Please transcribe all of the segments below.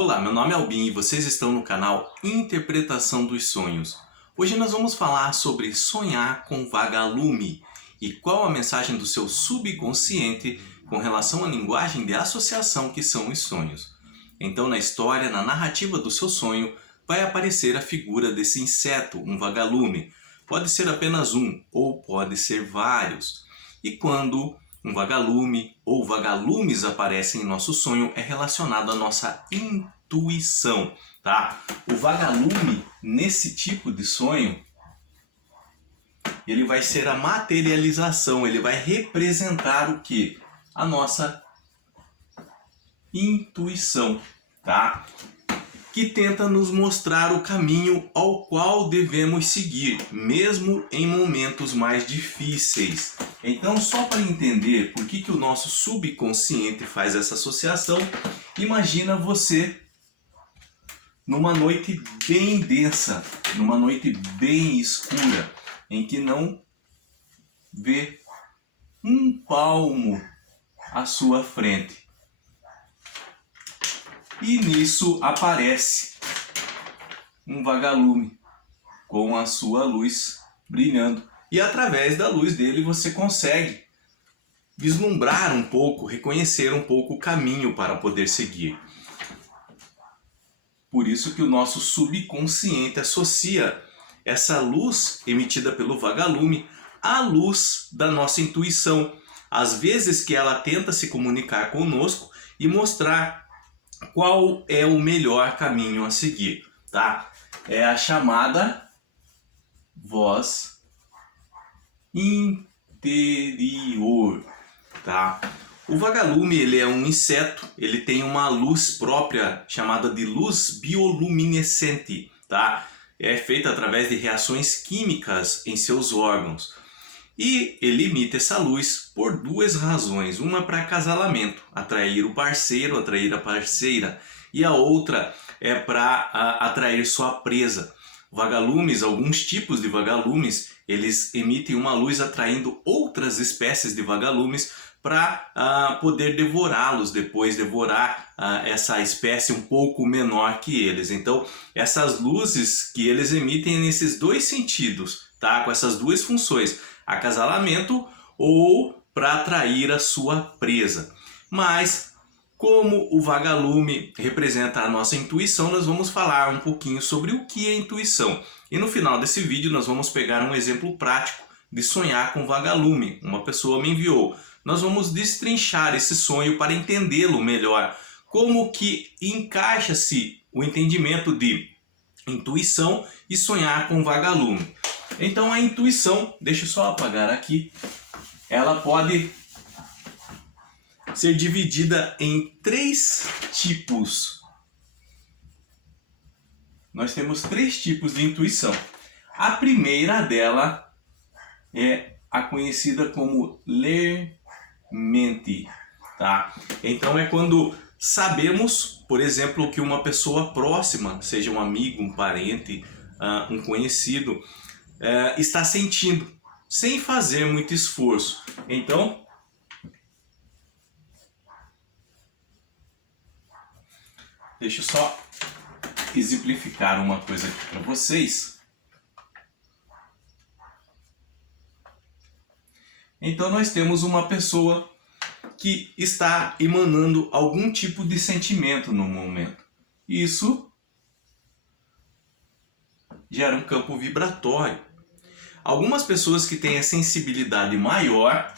Olá, meu nome é Albin e vocês estão no canal Interpretação dos Sonhos. Hoje nós vamos falar sobre sonhar com vagalume e qual a mensagem do seu subconsciente com relação à linguagem de associação que são os sonhos. Então, na história, na narrativa do seu sonho, vai aparecer a figura desse inseto, um vagalume. Pode ser apenas um ou pode ser vários. E quando um vagalume ou vagalumes aparecem em nosso sonho, é relacionado à nossa intuição, tá? O vagalume, nesse tipo de sonho, ele vai ser a materialização, ele vai representar o quê? A nossa intuição, tá? Que tenta nos mostrar o caminho ao qual devemos seguir, mesmo em momentos mais difíceis. Então, só para entender por que o nosso subconsciente faz essa associação, imagina você numa noite bem densa, numa noite bem escura, em que não vê um palmo à sua frente. E nisso aparece um vagalume com a sua luz brilhando. E através da luz dele você consegue vislumbrar um pouco, reconhecer um pouco o caminho para poder seguir. Por isso que o nosso subconsciente associa essa luz emitida pelo vagalume à luz da nossa intuição. Às vezes que ela tenta se comunicar conosco e mostrar qual é o melhor caminho a seguir, tá? É a chamada voz interior, tá? O vagalume, ele é um inseto, ele tem uma luz própria chamada de luz bioluminescente, tá? É feita através de reações químicas em seus órgãos. E ele emite essa luz por duas razões. Uma para acasalamento, atrair o parceiro, atrair a parceira. E a outra é para atrair sua presa. Vagalumes, alguns tipos de vagalumes, eles emitem uma luz atraindo outras espécies de vagalumes para poder devorá-los depois, devorar essa espécie um pouco menor que eles. Então, essas luzes que eles emitem nesses dois sentidos, tá? Com essas duas funções, acasalamento ou para atrair a sua presa. Mas, como o vagalume representa a nossa intuição, nós vamos falar um pouquinho sobre o que é intuição. E no final desse vídeo nós vamos pegar um exemplo prático de sonhar com vagalume. Uma pessoa me enviou. Nós vamos destrinchar esse sonho para entendê-lo melhor. Como que encaixa-se o entendimento de intuição e sonhar com vagalume. Então a intuição, deixa eu só apagar aqui, ela pode ser dividida em três tipos. Nós temos três tipos de intuição. A primeira dela é a conhecida como ler mente, tá? Então é quando sabemos, por exemplo, que uma pessoa próxima, seja um amigo, um parente, um conhecido, está sentindo, sem fazer muito esforço. Então, deixa eu só exemplificar uma coisa aqui para vocês. Então nós temos uma pessoa que está emanando algum tipo de sentimento no momento. Isso gera um campo vibratório. Algumas pessoas que têm a sensibilidade maior,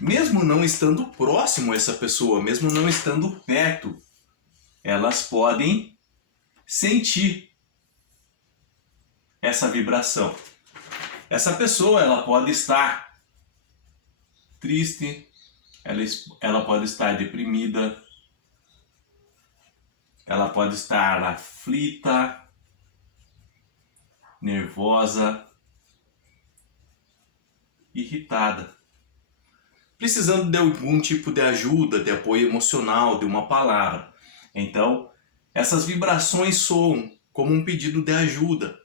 mesmo não estando próximo a essa pessoa, mesmo não estando perto, elas podem sentir essa vibração. Essa pessoa, ela pode estar triste, ela pode estar deprimida, ela pode estar aflita, nervosa, irritada, precisando de algum tipo de ajuda, de apoio emocional, de uma palavra. Então, essas vibrações soam como um pedido de ajuda,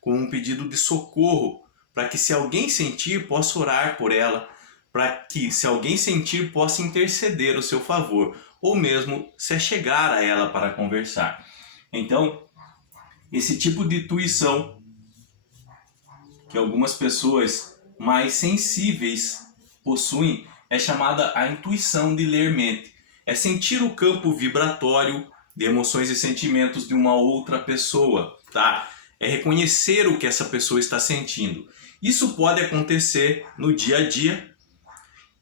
como um pedido de socorro, para que se alguém sentir, possa orar por ela, para que se alguém sentir, possa interceder o seu favor. ou mesmo se achegar a ela para conversar. Então, esse tipo de intuição que algumas pessoas mais sensíveis possuem é chamada a intuição de ler mente. É sentir o campo vibratório de emoções e sentimentos de uma outra pessoa, tá? É reconhecer o que essa pessoa está sentindo. Isso pode acontecer no dia a dia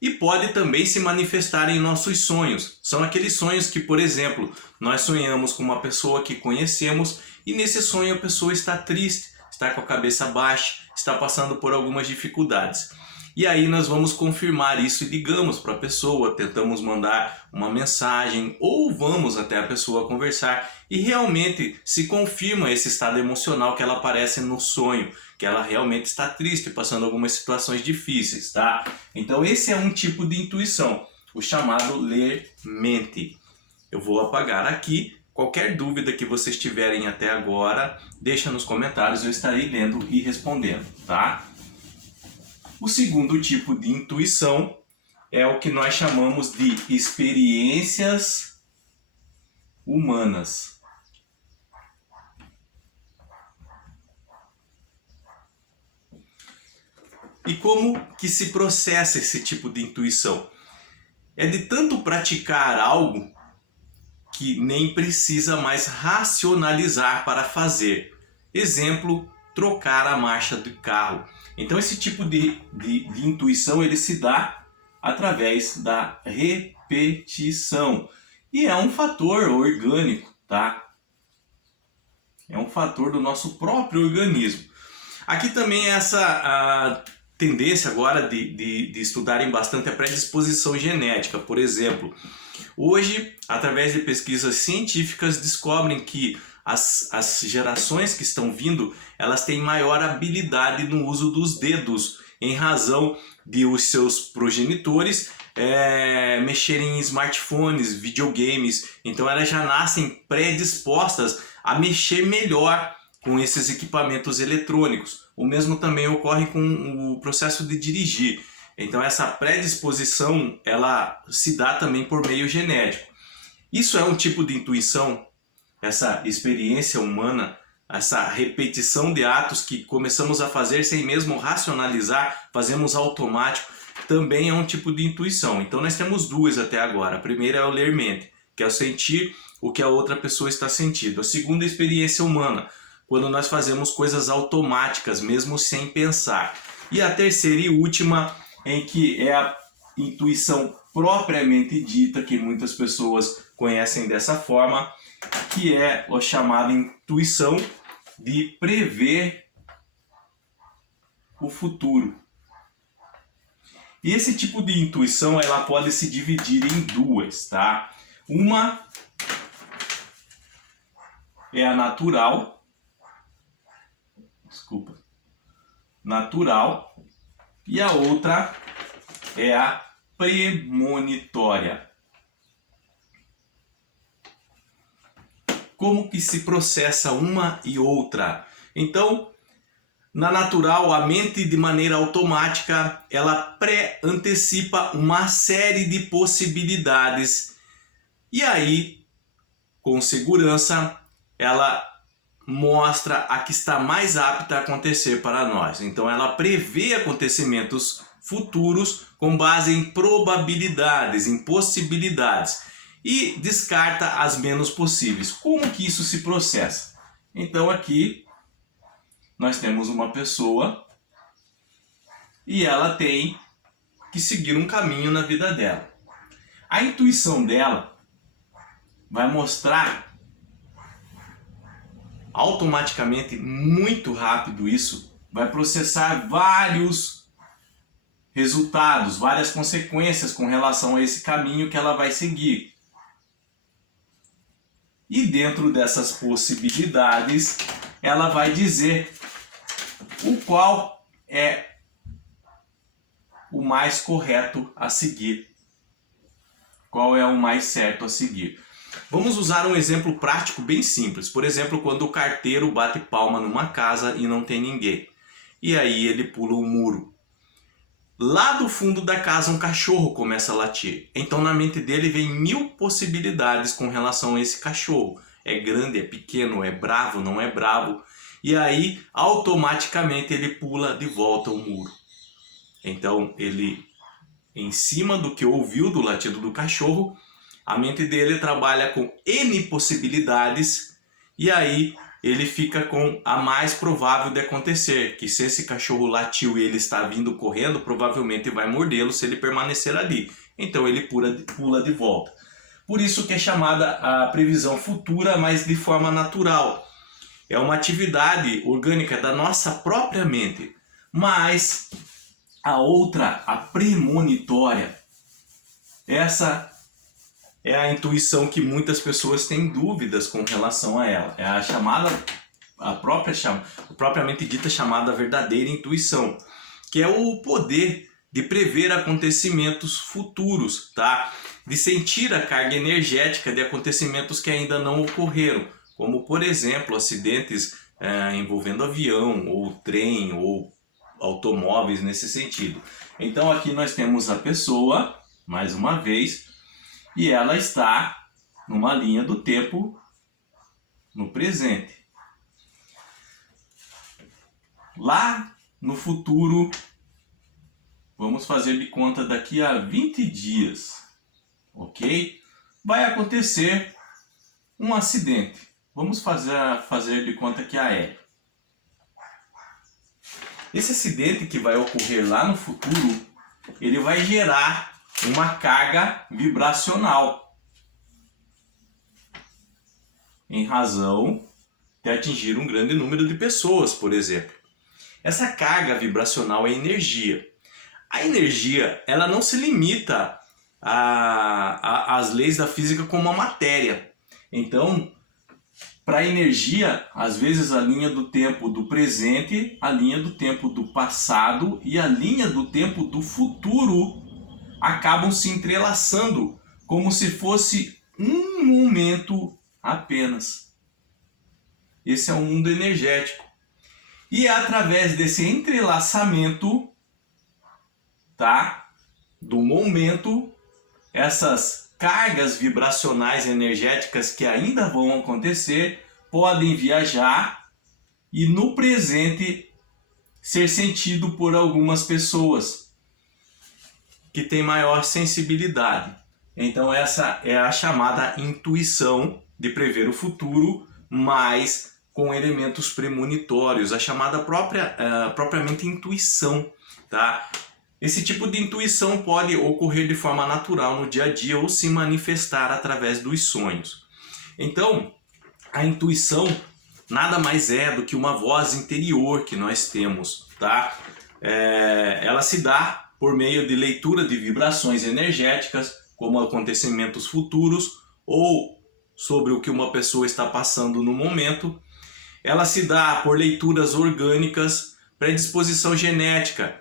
e pode também se manifestar em nossos sonhos. São aqueles sonhos que, por exemplo, nós sonhamos com uma pessoa que conhecemos e nesse sonho a pessoa está triste, está com a cabeça baixa, está passando por algumas dificuldades. E aí nós vamos confirmar isso e ligamos para a pessoa, tentamos mandar uma mensagem ou vamos até a pessoa conversar e realmente se confirma esse estado emocional que ela aparece no sonho, que ela realmente está triste, passando algumas situações difíceis, tá? Então esse é um tipo de intuição, o chamado ler mente. Eu vou apagar aqui. Qualquer dúvida que vocês tiverem até agora, deixa nos comentários, eu estarei lendo e respondendo, tá? O segundo tipo de intuição é o que nós chamamos de experiências humanas. E como que se processa esse tipo de intuição? É de tanto praticar algo que nem precisa mais racionalizar para fazer. Exemplo, trocar a marcha do carro. Então esse tipo de intuição ele se dá através da repetição. E é um fator orgânico, tá? É um fator do nosso próprio organismo. Aqui também essa tendência agora de estudarem bastante a predisposição genética. Por exemplo, hoje, através de pesquisas científicas, descobrem que as gerações que estão vindo, elas têm maior habilidade no uso dos dedos, em razão de os seus progenitores mexerem em smartphones, videogames. Então elas já nascem predispostas a mexer melhor com esses equipamentos eletrônicos. O mesmo também ocorre com o processo de dirigir. Então essa predisposição ela se dá também por meio genético. Isso é um tipo de intuição, essa experiência humana, essa repetição de atos que começamos a fazer sem mesmo racionalizar, fazemos automático, também é um tipo de intuição. Então nós temos duas até agora. A primeira é o ler mente, que é o sentir o que a outra pessoa está sentindo. A segunda é a experiência humana, quando nós fazemos coisas automáticas, mesmo sem pensar. E a terceira e última, em que é a intuição propriamente dita, que muitas pessoas conhecem dessa forma, que é a chamada intuição de prever o futuro. E esse tipo de intuição ela pode se dividir em duas, tá? Uma é a natural, e a outra é a premonitória. Como que se processa uma e outra? Então, na natural, a mente de maneira automática, ela pré-antecipa uma série de possibilidades. E aí, com segurança, ela mostra a que está mais apta a acontecer para nós. Então ela prevê acontecimentos futuros com base em probabilidades, em possibilidades e descarta as menos possíveis. Como que isso se processa? Então aqui nós temos uma pessoa e ela tem que seguir um caminho na vida dela. A intuição dela vai mostrar automaticamente, muito rápido isso, vai processar vários resultados, várias consequências com relação a esse caminho que ela vai seguir. E dentro dessas possibilidades, ela vai dizer o qual é o mais correto a seguir, qual é o mais certo a seguir. Vamos usar um exemplo prático bem simples. Por exemplo, quando o carteiro bate palma numa casa e não tem ninguém. E aí ele pula o muro. lá do fundo da casa um cachorro começa a latir. Então na mente dele vem 1000 possibilidades com relação a esse cachorro. É grande, é pequeno, é bravo, não é bravo. E aí automaticamente ele pula de volta o muro. Então ele, em cima do que ouviu do latido do cachorro, a mente dele trabalha com N possibilidades e aí ele fica com a mais provável de acontecer, que se esse cachorro latiu e ele está vindo correndo, provavelmente vai mordê-lo se ele permanecer ali. Então ele pula de volta. Por isso que é chamada a previsão futura, mas de forma natural. É uma atividade orgânica da nossa própria mente. Mas a outra, a premonitória, essa é a intuição que muitas pessoas têm dúvidas com relação a ela. É a chamada, propriamente dita chamada verdadeira intuição, que é o poder de prever acontecimentos futuros, tá? De sentir a carga energética de acontecimentos que ainda não ocorreram, como por exemplo acidentes envolvendo avião, ou trem, ou automóveis nesse sentido. Então aqui nós temos a pessoa, mais uma vez, e ela está numa linha do tempo no presente. Lá no futuro, vamos fazer de conta daqui a 20 dias, ok? Vai acontecer um acidente. Vamos fazer de conta que é aéreo. Esse acidente que vai ocorrer lá no futuro, ele vai gerar uma carga vibracional em razão de atingir um grande número de pessoas, por exemplo. Essa carga vibracional é energia. A energia, ela não se limita às leis da física como a matéria. Então, para a energia, às vezes a linha do tempo do presente, a linha do tempo do passado e a linha do tempo do futuro acabam se entrelaçando como se fosse um momento apenas. Esse é o mundo energético. E é através desse entrelaçamento, tá, do momento, essas cargas vibracionais energéticas que ainda vão acontecer podem viajar e no presente ser sentido por algumas pessoas que têm maior sensibilidade. Então essa é a chamada intuição de prever o futuro, mas com elementos premonitórios, a chamada propriamente intuição, tá? Esse tipo de intuição pode ocorrer de forma natural no dia a dia ou se manifestar através dos sonhos. Então, a intuição nada mais é do que uma voz interior que nós temos, tá? Ela se dá por meio de leitura de vibrações energéticas, como acontecimentos futuros ou sobre o que uma pessoa está passando no momento. Ela se dá por leituras orgânicas, predisposição genética,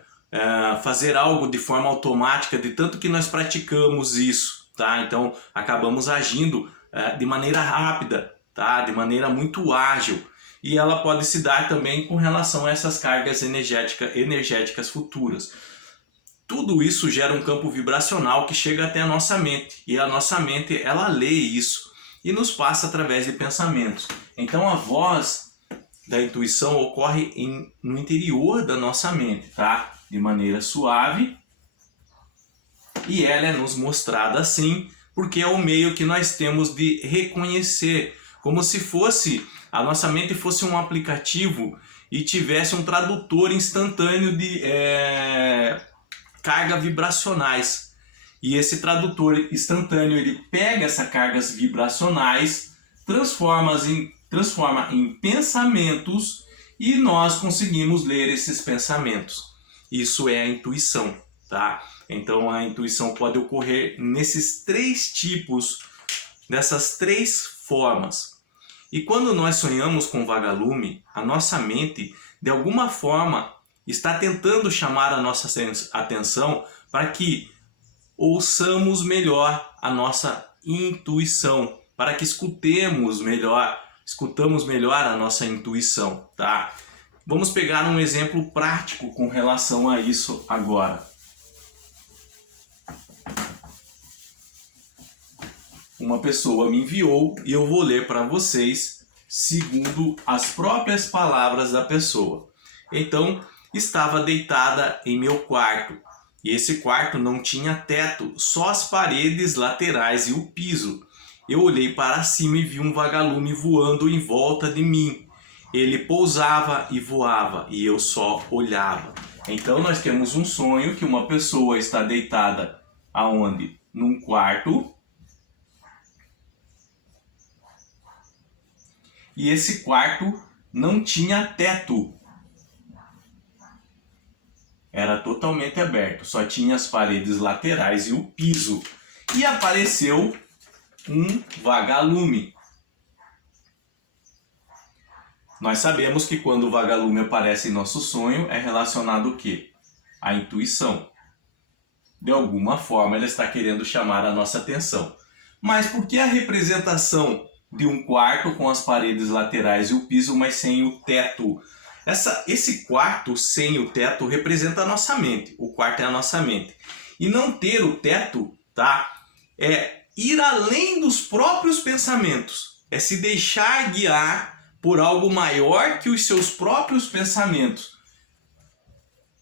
fazer algo de forma automática, de tanto que nós praticamos isso, tá? Então acabamos agindo de maneira rápida, tá? De maneira muito ágil. E ela pode se dar também com relação a essas cargas energéticas futuras. Tudo isso gera um campo vibracional que chega até a nossa mente. E a nossa mente, ela lê isso e nos passa através de pensamentos. Então a voz da intuição ocorre no interior da nossa mente, tá? De maneira suave. E ela é nos mostrada assim, porque é o meio que nós temos de reconhecer. Como se fosse, a nossa mente fosse um aplicativo e tivesse um tradutor instantâneo de cargas vibracionais. E esse tradutor instantâneo, ele pega essas cargas vibracionais, transforma em pensamentos e nós conseguimos ler esses pensamentos. Isso é a intuição, tá? Então a intuição pode ocorrer nesses três tipos, nessas três formas. E quando nós sonhamos com vagalume, a nossa mente, de alguma forma, está tentando chamar a nossa atenção para que ouçamos melhor a nossa intuição, para que escutamos melhor a nossa intuição, tá? Vamos pegar um exemplo prático com relação a isso agora. uma pessoa me enviou e eu vou ler para vocês segundo as próprias palavras da pessoa. Então, estava deitada em meu quarto e esse quarto não tinha teto, só as paredes laterais e o piso. Eu olhei para cima e vi um vagalume voando em volta de mim. Ele pousava e voava e eu só olhava. Então nós temos um sonho que uma pessoa está deitada aonde? Num quarto. E esse quarto não tinha teto. Era totalmente aberto, só tinha as paredes laterais e o piso. E apareceu um vagalume. Nós sabemos que quando o vagalume aparece em nosso sonho é relacionado o quê? À intuição. De alguma forma ele está querendo chamar a nossa atenção. Mas por que a representação de um quarto com as paredes laterais e o piso, mas sem o teto? Esse quarto sem o teto representa a nossa mente. O quarto é a nossa mente. E não ter o teto, tá? É ir além dos próprios pensamentos. É se deixar guiar por algo maior que os seus próprios pensamentos.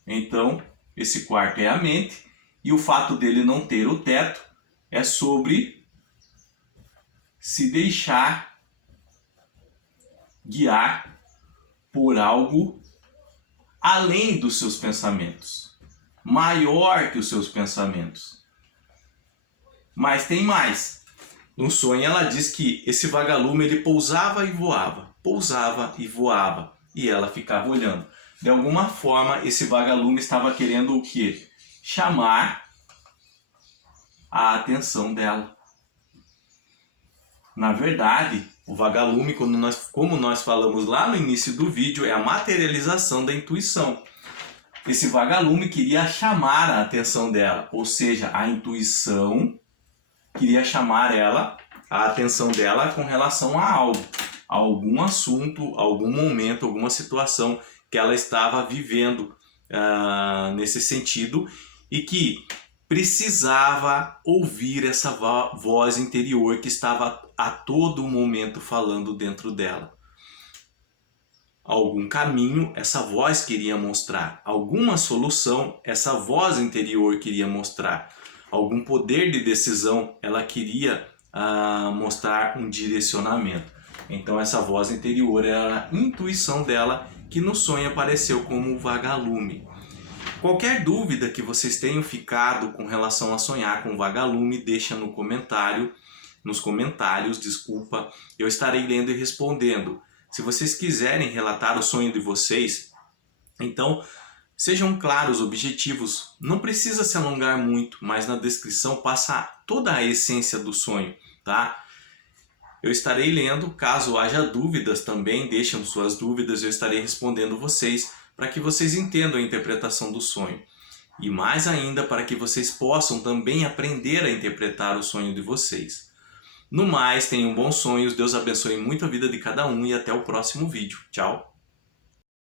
Então, esse quarto é a mente. E o fato dele não ter o teto é sobre se deixar guiar por algo além dos seus pensamentos, maior que os seus pensamentos. Mas tem mais. No sonho ela diz que esse vagalume ele pousava e voava, e ela ficava olhando. De alguma forma esse vagalume estava querendo o quê? Chamar a atenção dela. Na verdade, o vagalume, como nós falamos lá no início do vídeo, é a materialização da intuição. Esse vagalume queria chamar a atenção dela, ou seja, a intuição queria chamar a atenção dela com relação a algo, a algum assunto, algum momento, alguma situação que ela estava vivendo nesse sentido e que precisava ouvir essa voz interior que estava a todo momento falando dentro dela. Algum caminho essa voz queria mostrar, alguma solução essa voz interior queria mostrar, algum poder de decisão ela queria mostrar um direcionamento. Então essa voz interior era a intuição dela que no sonho apareceu como um vagalume. Qualquer dúvida que vocês tenham ficado com relação a sonhar com vagalume, deixa nos comentários, eu estarei lendo e respondendo. Se vocês quiserem relatar o sonho de vocês, então sejam claros, objetivos, não precisa se alongar muito, mas na descrição passa toda a essência do sonho, tá? Eu estarei lendo, caso haja dúvidas também, deixem suas dúvidas, eu estarei respondendo vocês, para que vocês entendam a interpretação do sonho. E mais ainda, para que vocês possam também aprender a interpretar o sonho de vocês. No mais, tenham bons sonhos, Deus abençoe muito a vida de cada um e até o próximo vídeo. Tchau!